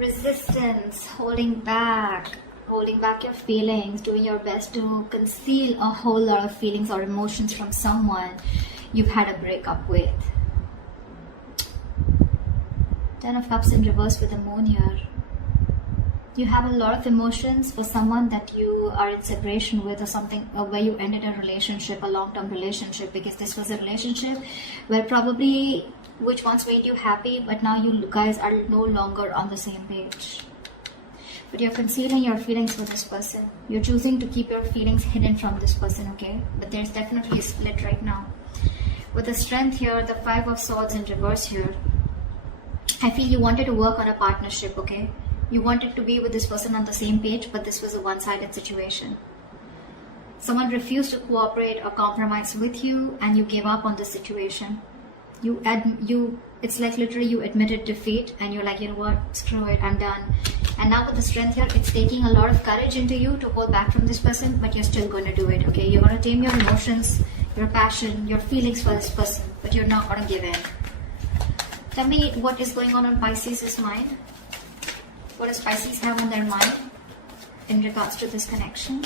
Resistance, holding back your feelings, doing your best to conceal a whole lot of feelings or emotions from someone you've had a breakup with. Ten of Cups in reverse with the Moon here. You have a lot of emotions for someone that you are in separation with, or something, or where you ended a relationship, a long-term relationship, because this was a relationship where probably which once made you happy, but now you guys are no longer on the same page. But you're concealing your feelings for this person. You're choosing to keep your feelings hidden from this person, okay? But there's definitely a split right now. With the Strength here, the Five of Swords in reverse here, I feel you wanted to work on a partnership, okay? You wanted to be with this person on the same page, but this was a one-sided situation. Someone refused to cooperate or compromise with you, and you gave up on the situation. It's like literally you admitted defeat, and you're like, you know what, screw it, I'm done. And now with the Strength here, it's taking a lot of courage into you to hold back from this person, but you're still going to do it, okay? You're going to tame your emotions, your passion, your feelings for this person, but you're not going to give in. Tell me what is going on Pisces' mind. What does Pisces have on their mind in regards to this connection?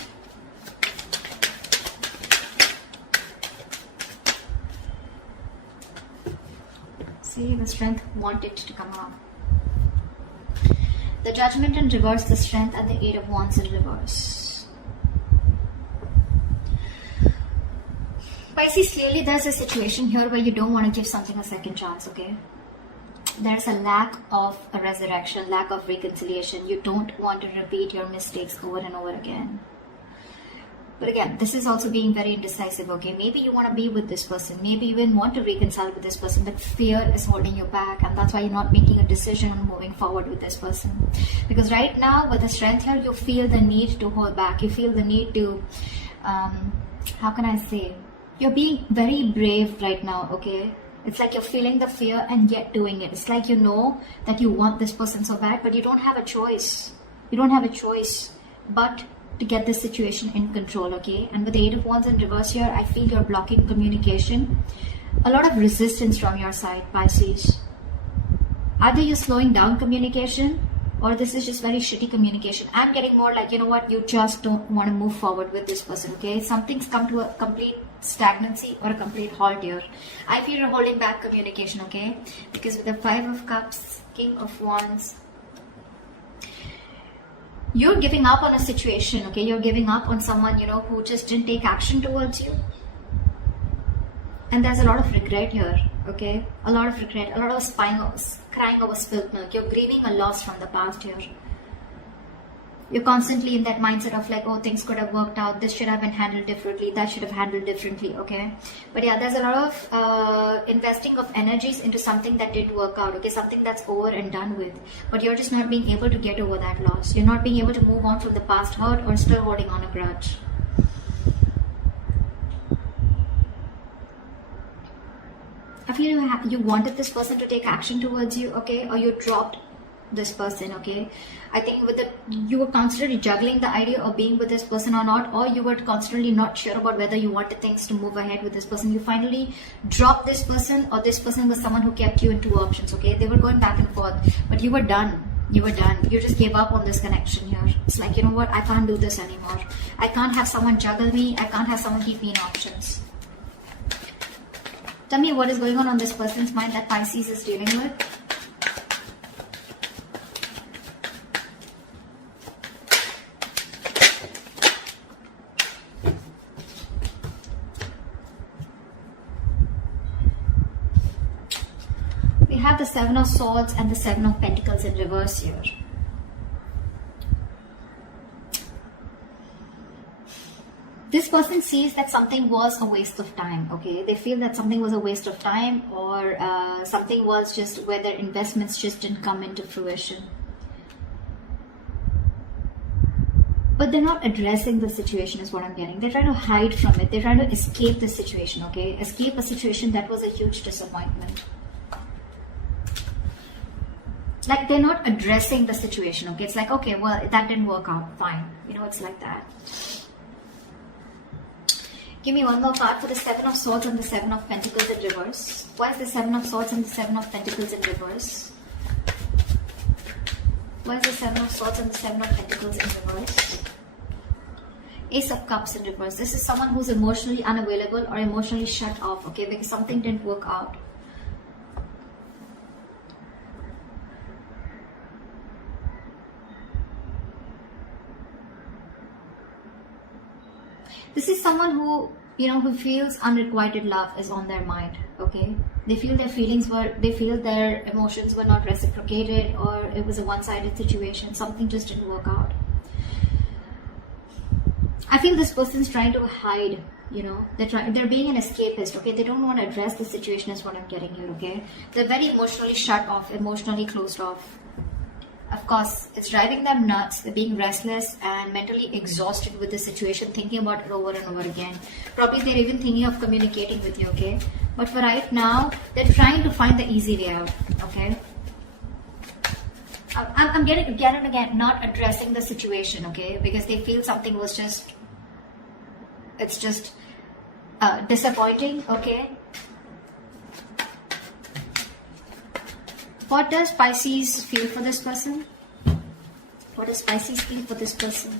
See, the Strength wanted to come out. The Judgment in reverse, the Strength, and the Eight of Wands in reverse. Pisces, clearly there's a situation here where you don't want to give something a second chance, okay? There's a lack of a resurrection, lack of reconciliation. You don't want to repeat your mistakes over and over again. But again, this is also being very indecisive, okay? Maybe you want to be with this person. Maybe you even want to reconcile with this person, but fear is holding you back, and that's why you're not making a decision on moving forward with this person. Because right now, with the Strength here, you feel the need to hold back. You feel the need to, how can I say? You're being very brave right now, okay? It's like you're feeling the fear and yet doing it. It's like you know that you want this person so bad, but you don't have a choice. You don't have a choice but to get this situation in control, okay? And with the Eight of Wands in reverse here, I feel you're blocking communication. A lot of resistance from your side, Pisces. Either you're slowing down communication, or this is just very shitty communication. I'm getting more like, you know what, you just don't want to move forward with this person, okay? Something's come to a complete stagnancy or a complete halt here. I feel you're holding back communication, okay? Because with the Five of Cups, King of Wands, you're giving up on a situation, okay? You're giving up on someone, you know, who just didn't take action towards you. And there's a lot of regret here, okay? A lot of regret, a lot of crying over spilled milk. You're grieving a loss from the past here. You're constantly in that mindset of like, oh, things could have worked out. This should have been handled differently. That should have handled differently, okay? But yeah, there's a lot of investing of energies into something that didn't work out, okay? Something that's over and done with. But you're just not being able to get over that loss. You're not being able to move on from the past hurt, or still holding on a grudge. I feel you wanted this person to take action towards you, okay? Or you dropped this person, okay? I think you were constantly juggling the idea of being with this person or not, or you were constantly not sure about whether you wanted things to move ahead with this person. You finally dropped this person, or this person was someone who kept you in two options, okay? They were going back and forth, but you were done. You were done. You just gave up on this connection here. It's like, you know what, I can't do this anymore. I can't have someone juggle me. I can't have someone keep me in options. Tell me what is going on this person's mind that Pisces is dealing with. We have the Seven of Swords and the Seven of Pentacles in reverse here. This person sees that something was a waste of time, okay? They feel that something was a waste of time, or something was just where their investments just didn't come into fruition. But they're not addressing the situation is what I'm getting. They're trying to hide from it. They're trying to escape the situation, okay? Escape a situation that was a huge disappointment. Like they're not addressing the situation, okay? It's like, okay, well, that didn't work out, fine. You know, it's like that. Give me one more card for the Seven of Swords and the Seven of Pentacles in reverse. Why is the Seven of Swords and the Seven of Pentacles in reverse? Why is the Seven of Swords and the Seven of Pentacles in reverse? Ace of Cups in reverse. This is someone who's emotionally unavailable or emotionally shut off, okay, because something didn't work out. This is someone who, who feels unrequited love is on their mind, okay? They feel their emotions were not reciprocated, or it was a one-sided situation. Something just didn't work out. I feel this person's trying to hide, they're being an escapist, okay? They don't want to address the situation is what I'm getting here, okay? They're very emotionally shut off, emotionally closed off. Of course, it's driving them nuts. They're being restless and mentally exhausted with the situation, thinking about it over and over again. Probably they're even thinking of communicating with you, okay? But for right now, they're trying to find the easy way out, okay? I'm getting again not addressing the situation, okay? Because they feel something was it's just disappointing, okay? What does Pisces feel for this person? What does Pisces feel for this person?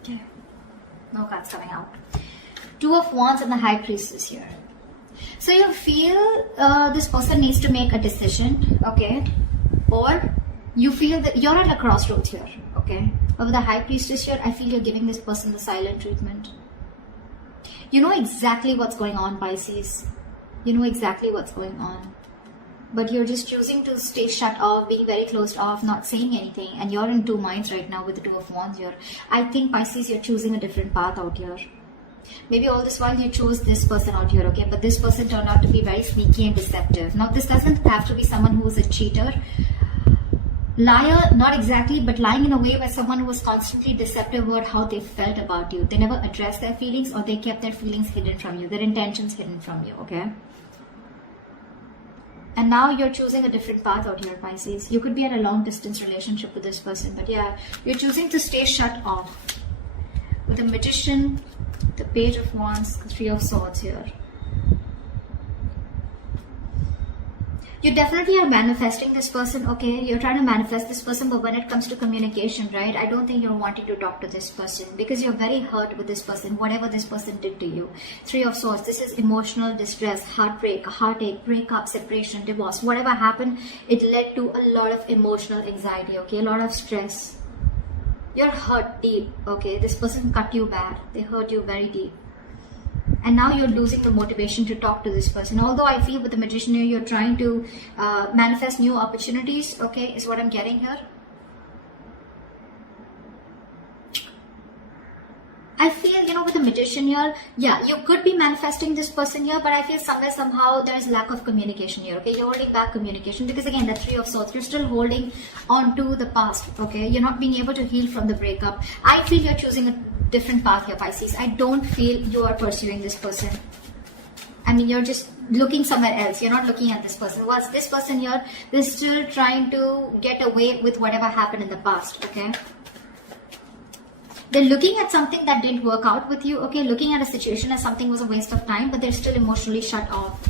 Okay. No cards coming out. Two of Wands and the High Priestess here. So you feel this person needs to make a decision, okay? Or you feel that you're at a crossroads here, okay? But with the High Priestess here, I feel you're giving this person the silent treatment. You know exactly what's going on, Pisces. You know exactly what's going on. But you're just choosing to stay shut off, being very closed off, not saying anything. And you're in two minds right now with the Two of Wands here. I think, Pisces, you're choosing a different path out here. Maybe all this while you chose this person out here, okay? But this person turned out to be very sneaky and deceptive. Now, this doesn't have to be someone who is a cheater. Liar, not exactly, but lying in a way where someone who was constantly deceptive about how they felt about you. They never addressed their feelings, or they kept their feelings hidden from you, their intentions hidden from you, okay? And now you're choosing a different path out here, Pisces. You could be in a long distance relationship with this person, but yeah, you're choosing to stay shut off. With the Magician, the Page of Wands, the Three of Swords here. You definitely are manifesting this person, okay? You're trying to manifest this person, but when it comes to communication, right? I don't think you're wanting to talk to this person because you're very hurt with this person, whatever this person did to you. Three of Swords, this is emotional distress, heartbreak, heartache, breakup, separation, divorce. Whatever happened, it led to a lot of emotional anxiety, okay? A lot of stress. You're hurt deep, okay? This person cut you bad. They hurt you very deep. And now you're losing the motivation to talk to this person. Although I feel with the Magician here, you're trying to manifest new opportunities, okay, is what I'm getting here. I feel, with the Magician here, yeah, you could be manifesting this person here, but I feel somewhere, somehow, there's lack of communication here, okay? You're holding back communication because, again, the Three of Swords, you're still holding on to the past, okay? You're not being able to heal from the breakup. I feel you're choosing a different path here, Pisces. I don't feel you are pursuing this person. I mean, you're just looking somewhere else. You're not looking at this person. What's this person here? They're still trying to get away with whatever happened in the past, okay? They're looking at something that didn't work out with you, okay? Looking at a situation as something was a waste of time, but they're still emotionally shut off,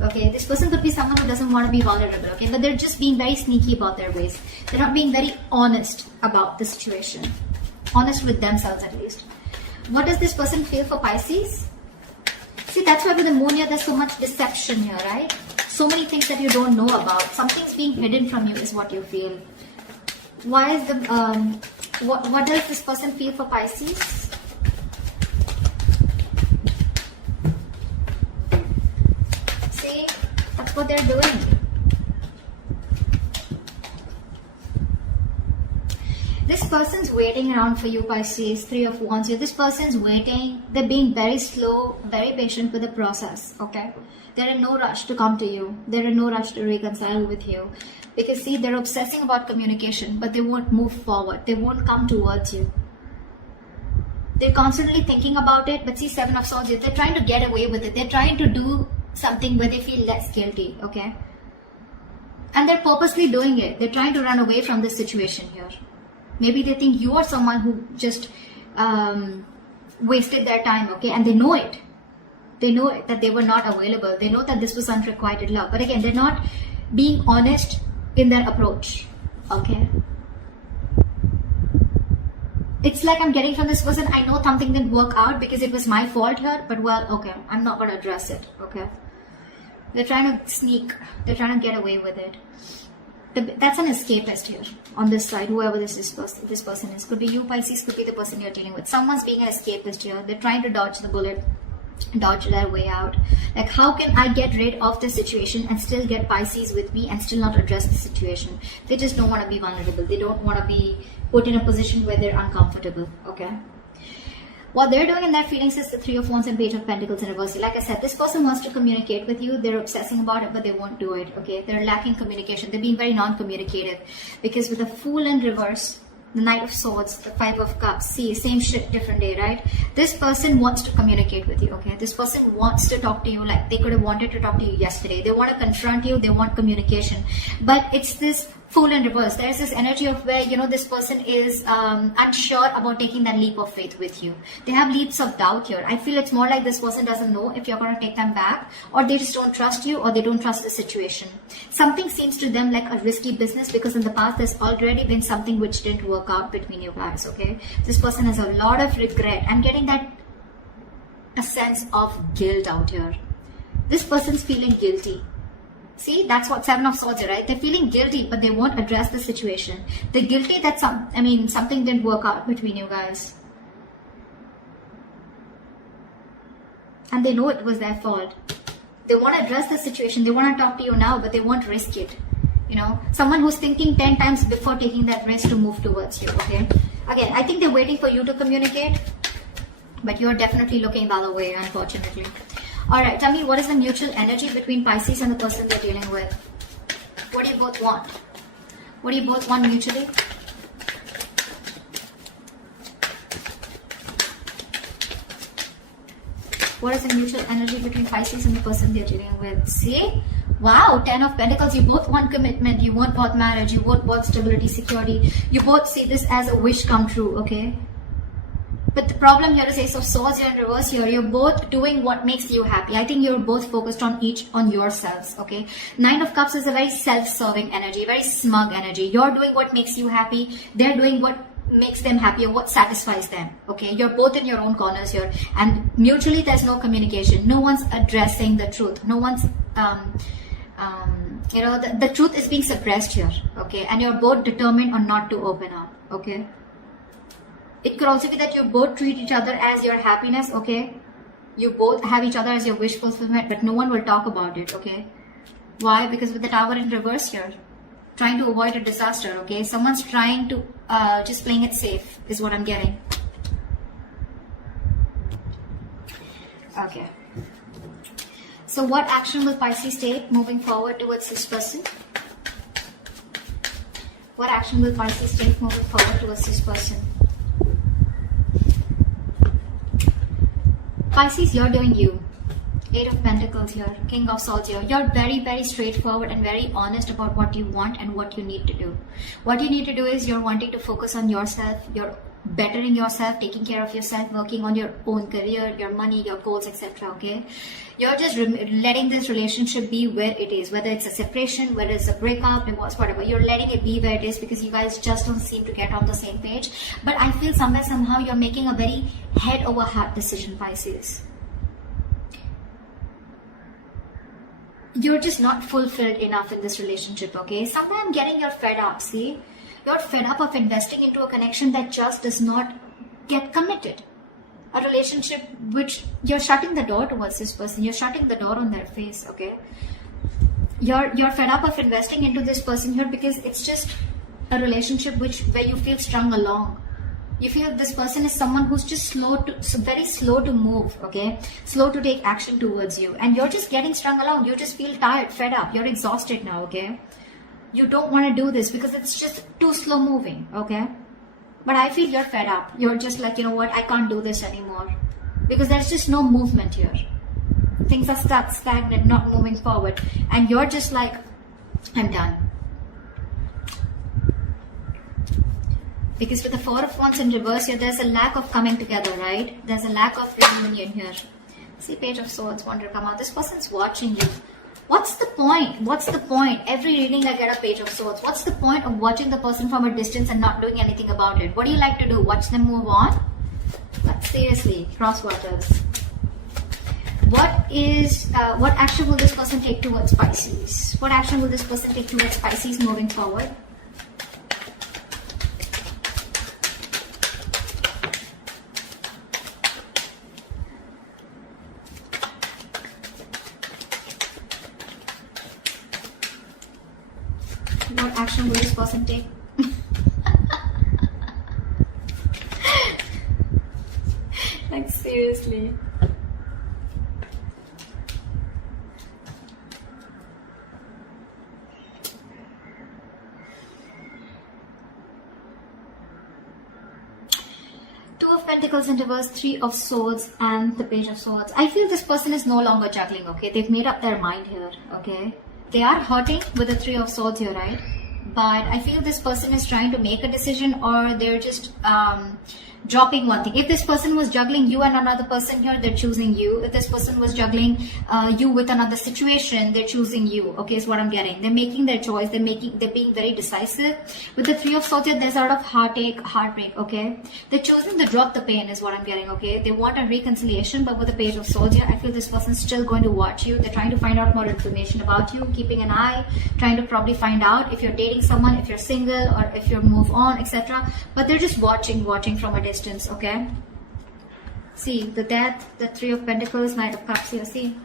okay? This person could be someone who doesn't want to be vulnerable, okay? But they're just being very sneaky about their ways. They're not being very honest about the situation. Honest with themselves, at least. What does this person feel for Pisces? See, that's why with the Moon here, there's so much deception here, right? So many things that you don't know about. Something's being hidden from you is what you feel. Why is the... What does this person feel for Pisces? See, that's what they're doing. This person's waiting around for you, Pisces. Three of Wands here. This person's waiting. They're being very slow, very patient with the process, okay? They're in no rush to come to you. They're in no rush to reconcile with you. Because see, they're obsessing about communication, but they won't move forward. They won't come towards you. They're constantly thinking about it, but see, Seven of Swords, they're trying to get away with it. They're trying to do something where they feel less guilty, okay? And they're purposely doing it. They're trying to run away from this situation here. Maybe they think you are someone who just wasted their time, okay? And they know it. They know it, that they were not available. They know that this was unrequited love. But again, they're not being honest in their approach, okay? It's like I'm getting from this person, I know something didn't work out because it was my fault here, but well, okay, I'm not going to address it, okay? They're trying to sneak. They're trying to get away with it. That's an escapist here on this side, whoever this person is. Could be you, Pisces, could be the person you're dealing with. Someone's being an escapist here. They're trying to dodge the bullet, dodge their way out. Like, how can I get rid of this situation and still get Pisces with me and still not address the situation? They just don't want to be vulnerable. They don't want to be put in a position where they're uncomfortable, okay? What they're doing in their feelings is the Three of Wands and Page of Pentacles in reverse. Like I said, this person wants to communicate with you. They're obsessing about it, but they won't do it, okay? They're lacking communication. They're being very non-communicative. Because with the Fool in reverse, the Knight of Swords, the Five of Cups, see, same shit, different day, right? This person wants to communicate with you, okay? This person wants to talk to you like they could have wanted to talk to you yesterday. They want to confront you. They want communication. But it's this Fool in reverse. There's this energy of where, you know, this person is unsure about taking that leap of faith with you. They have leaps of doubt here. I feel it's more like this person doesn't know if you're going to take them back, or they just don't trust you, or they don't trust the situation. Something seems to them like a risky business because in the past there's already been something which didn't work out between you guys, okay? This person has a lot of regret. I'm getting a sense of guilt out here. This person's feeling guilty. See, that's what Seven of Swords is, right? They're feeling guilty, but they won't address the situation. They're guilty that something didn't work out between you guys. And they know it was their fault. They want to address the situation. They want to talk to you now, but they won't risk it. You know, someone who's thinking 10 times before taking that risk to move towards you, okay? Again, I think they're waiting for you to communicate, but you're definitely looking the other way, unfortunately. Alright, tell me, what is the mutual energy between Pisces and the person they're dealing with? What do you both want? What do you both want mutually? What is the mutual energy between Pisces and the person they're dealing with? See? Wow, Ten of Pentacles. You both want commitment. You want both marriage. You both want stability, security. You both see this as a wish come true, okay? But the problem here is Ace of Swords here in reverse here. You're both doing what makes you happy. I think you're both focused on yourselves, okay? Nine of Cups is a very self-serving energy, very smug energy. You're doing what makes you happy. They're doing what makes them happy or what satisfies them, okay? You're both in your own corners here. And mutually, there's no communication. No one's addressing the truth. No one's, you know, the truth is being suppressed here, okay? And you're both determined on not to open up, okay? It could also be that you both treat each other as your happiness, okay? You both have each other as your wish fulfillment, but no one will talk about it, okay? Why? Because with the Tower in reverse here, trying to avoid a disaster, okay? Someone's trying to, just playing it safe is what I'm getting. Okay. So what action will Pisces take moving forward towards this person? What action will Pisces take moving forward towards this person? Pisces, you're doing you. Eight of Pentacles here, King of Swords here. You're very, very straightforward and very honest about what you want and what you need to do. What you need to do is you're wanting to focus on yourself. You're bettering yourself, taking care of yourself, working on your own career, your money, your goals, etc. Okay? You're just letting this relationship be where it is. Whether it's a separation, whether it's a breakup, divorce, whatever. You're letting it be where it is because you guys just don't seem to get on the same page. But I feel somewhere, somehow, you're making a very head over heart decision, Pisces. You're just not fulfilled enough in this relationship, okay? Somewhere I'm getting you're fed up, see? You're fed up of investing into a connection that just does not get committed. A relationship which you're shutting the door towards this person. You're shutting the door on their face, okay? You're fed up of investing into this person here because it's just a relationship where you feel strung along. You feel this person is someone who's just very slow to move, okay? Slow to take action towards you. And you're just getting strung along. You just feel tired, fed up. You're exhausted now, okay? You don't want to do this because it's just too slow moving, okay? But I feel you're fed up. You're just like, you know what? I can't do this anymore. Because there's just no movement here. Things are stuck, stagnant, not moving forward. And you're just like, I'm done. Because with the Four of Wands in reverse here, there's a lack of coming together, right? There's a lack of reunion here. See, Page of Swords want to come out. This person's watching you. What's the point? What's the point? Every reading I get a Page of Swords. What's the point of watching the person from a distance and not doing anything about it? What do you like to do? Watch them move on? But seriously, cross waters. What action will this person take towards Pisces? What action will this person take towards Pisces moving forward? What action will this person take? Like, seriously. Two of Pentacles in reverse, Three of Swords, and the Page of Swords. I feel this person is no longer juggling, okay? They've made up their mind here, okay? They are hurting with the Three of Swords here, right? But I feel this person is trying to make a decision, or they're just dropping one thing. If this person was juggling you and another person here, they're choosing you. If this person was juggling you with another situation, they're choosing you. Okay, is what I'm getting. They're making their choice. They're being very decisive. With the Three of Swords here, there's a lot of heartbreak. Okay, they're choosing to drop the pain, is what I'm getting. Okay, they want a reconciliation, but with the Page of Swords here, I feel this person's still going to watch you. They're trying to find out more information about you, keeping an eye, trying to probably find out if you're dating someone, if you're single, or if you're move on, etc. But they're just watching from a distance. Okay, see the Death, the Three of Pentacles, Knight of Cups here. See,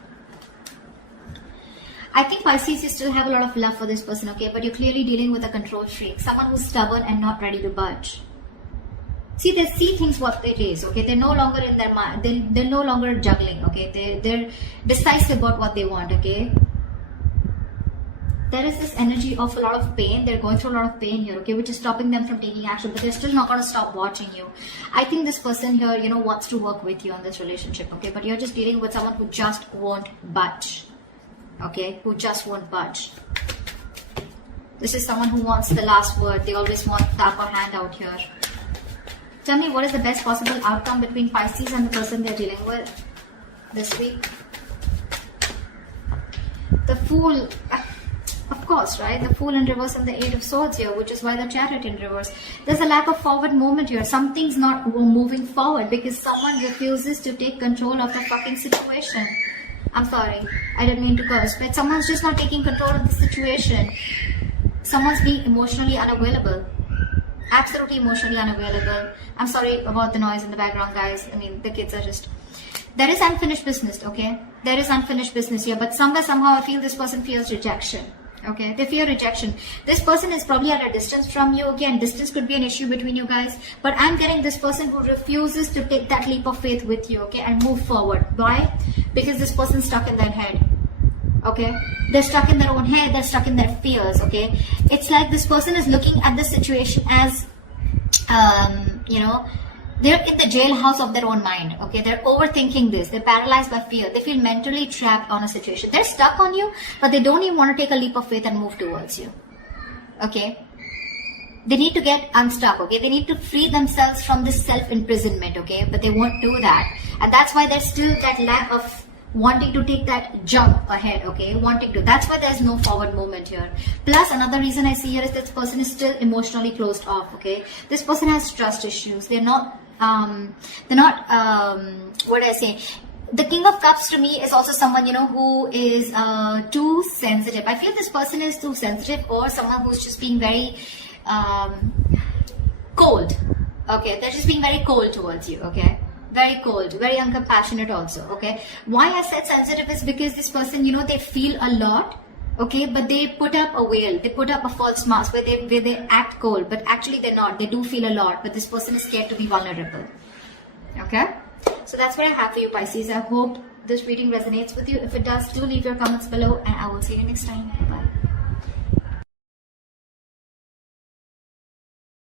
I think Pisces, you still have a lot of love for this person, okay, but you're clearly dealing with a control freak, someone who's stubborn and not ready to budge. See, they see things what it is, okay. They're no longer in their mind. They're no longer juggling, okay. They're decisive about what they want, okay. There is this energy of a lot of pain. They're going through a lot of pain here, okay, which is stopping them from taking action, but they're still not going to stop watching you. I think this person here, you know, wants to work with you on this relationship, okay, but you're just dealing with someone who just won't budge, okay, who just won't budge. This is someone who wants the last word. They always want the upper hand out here. Tell me, what is the best possible outcome between Pisces and the person they're dealing with this week? The Fool. Of course, right? The Fool in reverse and the Eight of Swords here, which is why the Chariot in reverse. There's a lack of forward movement here. Something's not moving forward because someone refuses to take control of the fucking situation. I'm sorry, I didn't mean to curse, but someone's just not taking control of the situation. Someone's being emotionally unavailable. Absolutely emotionally unavailable. I'm sorry about the noise in the background, guys. I mean, the kids are just... There is unfinished business, okay? There is unfinished business here, but somehow I feel this person feels rejection. Okay, they fear rejection. This person is probably at a distance from you. Again, distance could be an issue between you guys, but I'm getting this person who refuses to take that leap of faith with you, okay, and move forward. Why? Because this person's stuck in their head. Okay, they're stuck in their own head. They're stuck in their fears. Okay, it's like this person is looking at the situation as you know, they're in the jailhouse of their own mind. Okay, they're overthinking this. They're paralyzed by fear. They feel mentally trapped on a situation. They're stuck on you, but they don't even want to take a leap of faith and move towards you. Okay, they need to get unstuck. Okay, they need to free themselves from this self-imprisonment. Okay, but they won't do that, and that's why there's still that lack of wanting to take that jump ahead. Okay, wanting to. That's why there's no forward movement here. Plus, another reason I see here is this person is still emotionally closed off. Okay, this person has trust issues. They're not what do I say? The King of Cups to me is also someone, you know, who is too sensitive. I feel this person is too sensitive, or someone who's just being very cold. Okay, they're just being very cold towards you. Okay, very cold, very uncompassionate also. Okay, why I said sensitive is because this person, you know, they feel a lot. Okay, but they put up a veil, they put up a false mask where they act cold, but actually they're not. They do feel a lot, but this person is scared to be vulnerable. Okay, so that's what I have for you, Pisces. I hope this reading resonates with you. If it does, do leave your comments below, and I will see you next time. Bye.